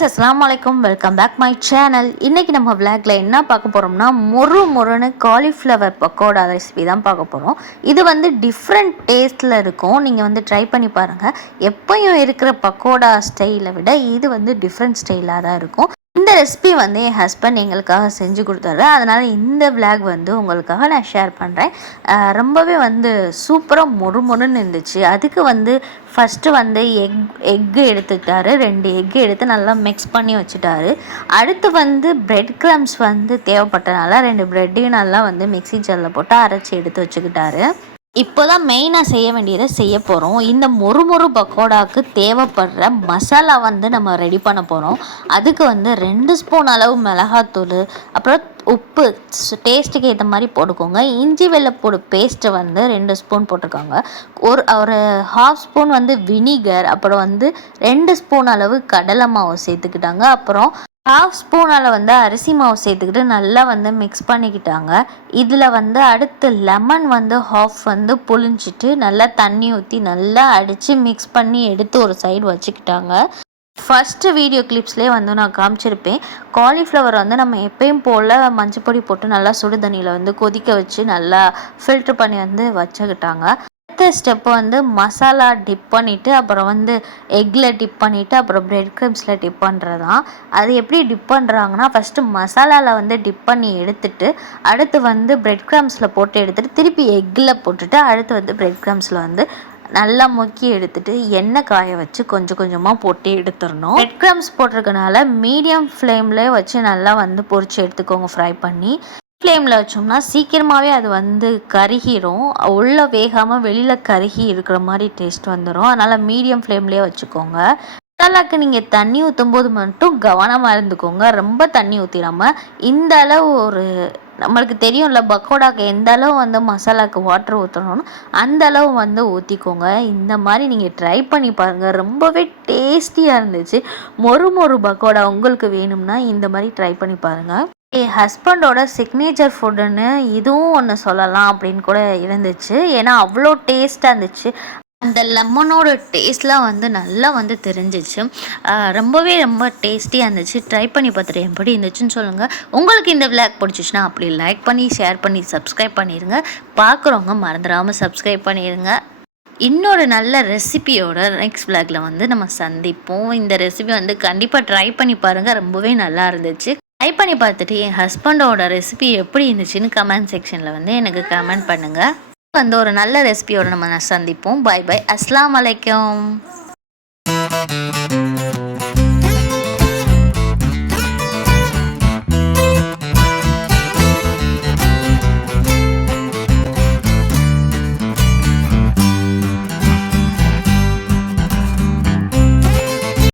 Guys அஸ்ஸலாமு அலைக்கும், welcome back my channel. இன்றைக்கி நம்ம விளாக்ல என்ன பார்க்க போகிறோம்னா மொறுன்னு காலிஃப்ளவர் பக்கோடா ரெசிபி தான் பார்க்க போகிறோம். இது வந்து டிஃப்ரெண்ட் டேஸ்ட்டில் இருக்கும். நீங்கள் வந்து ட்ரை பண்ணி பாருங்கள். எப்பயும் இருக்கிற பக்கோடா ஸ்டைலை விட இது வந்து டிஃப்ரெண்ட் ஸ்டைலாக தான் இருக்கும். இந்த ரெசிபி வந்து என் ஹஸ்பண்ட் எங்களுக்காக செஞ்சு கொடுத்தாரு. அதனால் இந்த விளாக் வந்து உங்களுக்காக நான் ஷேர் பண்ணுறேன். ரொம்பவே வந்து சூப்பராக மொறுன்னு இருந்துச்சு. அதுக்கு வந்து ஃபஸ்ட்டு வந்து எக்கு எடுத்துக்கிட்டாரு. 2 எக்கு எடுத்து நல்லா மிக்ஸ் பண்ணி வச்சுட்டாரு. அடுத்து வந்து பிரெட் க்ரம்ஸ் வந்து தேவைப்பட்டனால 2 ப்ரெட்டையும் நல்லா வந்து மிக்ஸி ஜாரில் போட்டு அரைச்சி எடுத்து வச்சுக்கிட்டாரு. இப்போ தான் மெயினாக செய்ய வேண்டியதை செய்ய போகிறோம். இந்த மொறு பக்கோடாவுக்கு தேவைப்படுற மசாலா வந்து நம்ம ரெடி பண்ண போகிறோம். அதுக்கு வந்து 2 ஸ்பூன் அளவு மிளகாத்தூள், அப்புறம் உப்பு டேஸ்ட்டுக்கு ஏற்ற மாதிரி போட்டுக்கோங்க. இஞ்சி வெள்ளைப்பூடு பேஸ்ட்டு வந்து 2 ஸ்பூன் போட்டிருக்காங்க. ஒரு 1/2 ஸ்பூன் வந்து வினிகர், அப்புறம் வந்து 2 ஸ்பூன் அளவு கடலை மாவு சேர்த்துக்கிட்டாங்க. அப்புறம் 1/2 ஸ்பூன் வந்து அரிசி மாவு சேர்த்துக்கிட்டு நல்லா வந்து மிக்ஸ் பண்ணிக்கிட்டாங்க. இதில் வந்து அடுத்து லெமன் வந்து 1/2 வந்து புழிஞ்சிட்டு நல்லா தண்ணி ஊற்றி நல்லா அடித்து மிக்ஸ் பண்ணி எடுத்து ஒரு சைடு வச்சுக்கிட்டாங்க. ஃபஸ்ட்டு வீடியோ கிளிப்ஸ்லேயே வந்து நான் காமிச்சிருப்பேன். காலிஃப்ளவர் வந்து நம்ம எப்பயும் போல் மஞ்சப்பொடி போட்டு நல்லா சுடு தண்ணியில் வந்து கொதிக்க வச்சு நல்லா ஃபில்ட்ரு பண்ணி வந்து வச்சுக்கிட்டாங்க. அடுத்த ஸ்டெப்பு வந்து மசாலா டிப் பண்ணிவிட்டு, அப்புறம் வந்து எக்கில் டிப் பண்ணிவிட்டு, அப்புறம் பிரெட் க்ரம்ஸில் டிப் பண்ணுறது தான். அது எப்படி டிப் பண்ணுறாங்கன்னா, ஃபஸ்ட்டு மசாலாவில் வந்து டிப் பண்ணி எடுத்துட்டு, அடுத்து வந்து பிரெட் க்ரம்ஸில் போட்டு எடுத்துகிட்டு திருப்பி எக்கில் போட்டுட்டு, அடுத்து வந்து பிரெட் க்ரம்ஸில் வந்து நல்லா முக்கி எடுத்துட்டு எண்ணெய் காய வச்சு கொஞ்சம் கொஞ்சமாக போட்டு எடுத்துடணும். பிரெட் க்ரம்ஸ் போட்டிருக்கனால மீடியம் ஃப்ளேம்லேயே வச்சு நல்லா வந்து பொரிச்சு எடுத்துக்கோங்க. ஃப்ரை பண்ணி ஃப்ளேமில் வச்சோம்னா சீக்கிரமாகவே அது வந்து கருகிரும். உள்ளே வேகாமல் வெளியில் கருகி இருக்கிற மாதிரி டேஸ்ட் வந்துடும். அதனால் மீடியம் ஃப்ளேம்லேயே வச்சுக்கோங்க. மசாலாவுக்கு நீங்கள் தண்ணி ஊற்றும் போது மட்டும் கவனமாக இருந்துக்கோங்க. ரொம்ப தண்ணி ஊற்றிடாமல் இந்த அளவு நம்மளுக்கு தெரியும்ல பக்கோடாக்கு எந்த அளவு வந்து மசாலாவுக்கு வாட்டர் ஊற்றணும்னு அந்த அளவு வந்து ஊற்றிக்கோங்க. இந்த மாதிரி நீங்கள் ட்ரை பண்ணி பாருங்கள். ரொம்பவே டேஸ்டியாக இருந்துச்சு. மொறு பக்கோடா உங்களுக்கு வேணும்னா இந்த மாதிரி ட்ரை பண்ணி பாருங்கள். என் ஹஸ்பண்டோட சிக்னேச்சர் ஃபுட்டுன்னு இதுவும் ஒன்று சொல்லலாம் அப்படின்னு கூட இருந்துச்சு. ஏன்னா அவ்வளோ டேஸ்ட்டாக இருந்துச்சு. அந்த லெமனோட டேஸ்ட்லாம் வந்து நல்லா வந்து தெரிஞ்சிச்சு. ரொம்ப டேஸ்டியாக இருந்துச்சு. ட்ரை பண்ணி பார்த்துட்டு எப்படி இருந்துச்சுன்னு சொல்லுங்கள். உங்களுக்கு இந்த விளாக் பிடிச்சிச்சுன்னா அப்படி லைக் பண்ணி ஷேர் பண்ணி சப்ஸ்கிரைப் பண்ணிடுங்க. பார்க்குறவங்க மறந்துடாமல் சப்ஸ்கிரைப் பண்ணிடுங்க. இன்னொரு நல்ல ரெசிபியோட நெக்ஸ்ட் விளாகில் வந்து நம்ம சந்திப்போம். இந்த ரெசிபி வந்து கண்டிப்பாக ட்ரை பண்ணி பாருங்கள். ரொம்பவே நல்லா இருந்துச்சு. ட்ரை பண்ணி பார்த்துட்டு என் ஹஸ்பண்டோட ரெசிபி எப்படி இருந்துச்சுன்னு கமெண்ட் செக்ஷனில் வந்து எனக்கு கமெண்ட் பண்ணுங்கள். வந்து ஒரு நல்ல ரெசிபியோட நம்ம சந்திப்போம். Bye bye. அஸ்ஸலாமு அலைக்கும்.